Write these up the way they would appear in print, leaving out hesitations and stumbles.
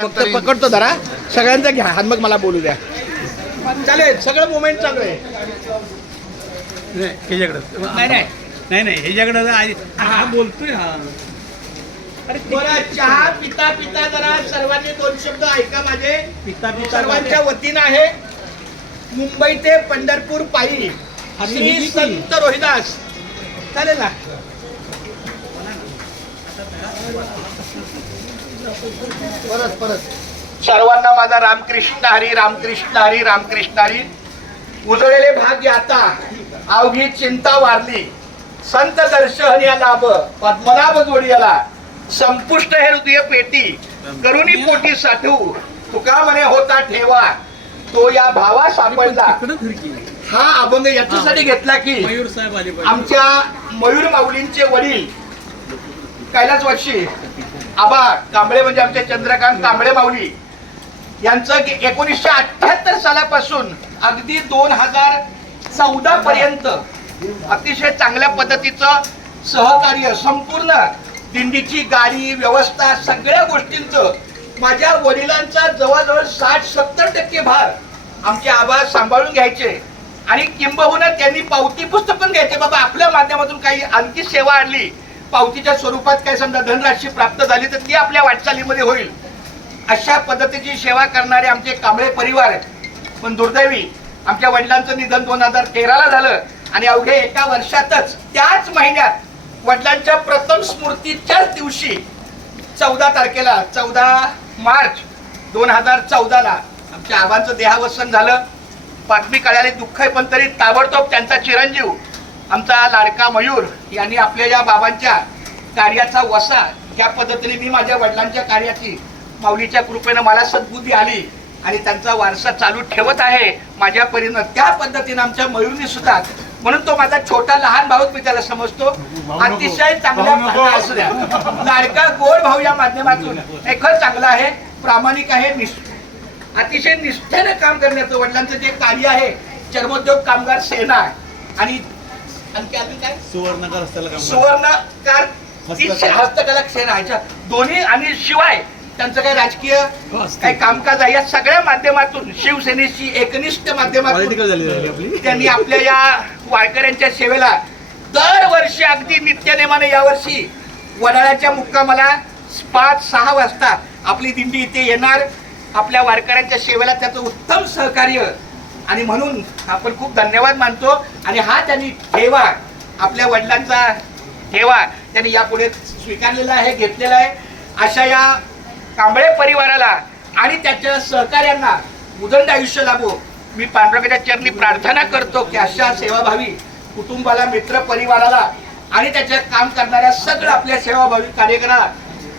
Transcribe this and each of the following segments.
फक्त पकडतो जरा सगळ्यांचा घ्या आणि मग मला बोलू द्या. चालेल, सगळं मोमेंट चालू आहे. नाही ह्याच्याकडे हा बोलतोय हा. बरं, चहा पिता पिता जरा सर्वांनी दोन शब्द ऐका माझे. सर्वांच्या वतीनं आहे मुंबई ते पंढरपूर पायी श्री संत रोहिदास. चालेल ना? परत सर्वांना माझा रामकृष्ण हरी, रामकृष्ण हरी, रामकृष्ण हरी. उजळलेले भाग्य आता अवघी चिंता वारली, संत दर्शन या लाभ पद्मनाभ जोडियाला, संपुष्ट हे हृदय पेटी करुणी पोटी साठवू, तुका म्हणे होता ठेवा तो या भावा सापडला. हा अभंग याच्यासाठी घेतला की मयूर साहेब आले आमच्या मयूर माऊलींचे वडील कैलासवासी आबा कांबळे म्हणजे आमचे चंद्रकांत कांबळे माऊली यांचं 1978 सालापासून अगदी 2014 पर्यंत अतिशय चांगल्या पद्धतीचं सहकार्य, संपूर्ण दिंडीची गाडी व्यवस्था सगळ्या गोष्टींचं माझ्या वडिलांचा जवळजवळ 60-70% भार आमचे आबा सांभाळून घ्यायचे. आणि किंबहुना त्यांनी पावती पुस्तक पण घ्यायचे. बाबा आपल्या माध्यमातून काही आणखी सेवा आणली, पावतीच्या स्वरूपात काही समजा धनराशी प्राप्त झाली तर ती आपल्या वाटचालीमध्ये होईल, अशा पद्धतीची सेवा करणारे आमचे कांबळे परिवार. पण दुर्दैवी आमच्या वडिलांचं निधन 2013ला झालं आणि अवघे एका वर्षातच त्याच महिन्यात वडिलांच्या प्रथम स्मृतीच्याच दिवशी 14 तारखेला 14 मार्च 2014ला आमच्या आबांचं देहावसन झालं. बातमी कळाली, दुःख आहे, पण तरी ताबडतोब त्यांचा चिरंजीव आमचा लाडका मयूर यांनी आपल्या या बाबांच्या कार्याचा वसा या पद्धतीने मी माझ्या वडिलांच्या कार्याची माऊलीच्या कृपेनं मला सद्बुद्धी आली आणि त्यांचा वारसा चालू ठेवत आहे माझ्या परीनं. त्या पद्धतीनं आमच्या मयूरनी सुद्धा, म्हणून तो माझा छोटा लहान भाऊच मी त्याला समजतो, अतिशय चांगल्या असू द्या, लाडका गोड भाऊ या माध्यमातून खरं चांगला आहे, प्रामाणिक आहे, अतिशय निष्ठेने काम करण्याचं वडिलांचं जे कार्य आहे. चर्मोद्योग कामगार सेना आणि आणखी काय सुवर्णकार हस्तकला सेना ह्याच्या दोन्ही आणि शिवाय त्यांचं काही राजकीय काही कामकाज आहे. या सगळ्या माध्यमातून शिवसेनेची एकनिष्ठ माध्यमातून त्यांनी आपल्या या वारकऱ्यांच्या सेवेला दरवर्षी अगदी नित्यनेमाने यावर्षी वडाळ्याच्या मुक्कामाला 5-6 वाजता आपली दिंडी इथे येणार, आपल्या वारकऱ्यांच्या सेवेला त्याचं उत्तम सहकार्य, आणि म्हणून आपण खूप धन्यवाद मानतो. आणि हा त्यांनी ठेवा, आपल्या वडिलांचा ठेवा त्यांनी यापुढे स्वीकारलेला आहे, घेतलेला आहे. अशा या कांबळे परिवाराला आणि त्याच्या सहकार्यांना उदंड आयुष्य लाभो मी पांडुरंगाच्या चरणी प्रार्थना करतो की अशा सेवाभावी कुटुंबाला, मित्र परिवाराला आणि त्याच्या काम करणाऱ्या सगळं आपल्या सेवाभावी कार्यकर्त्यांना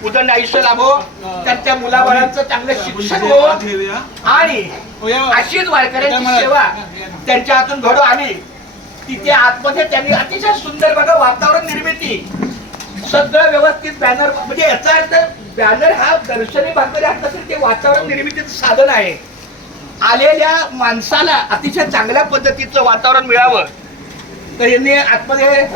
उदंड आयुष्य लाभो, त्यांच्या मुलाबाळांचं चांगलं शिक्षण हो आणि अशीच वारकऱ्यांची सेवा त्यांच्या हातून घडो. आणि तिथे आतमध्ये त्यांनी अतिशय सुंदर बघा वातावरण निर्मिती, सगळं व्यवस्थित बॅनर, म्हणजे याचा अर्थ बॅनर हा दर्शनी भागमध्ये असला तरी ते वातावरण निर्मितीचं साधन आहे. आलेल्या माणसाला अतिशय चांगल्या पद्धतीचं वातावरण मिळावं तर यांनी आतमध्ये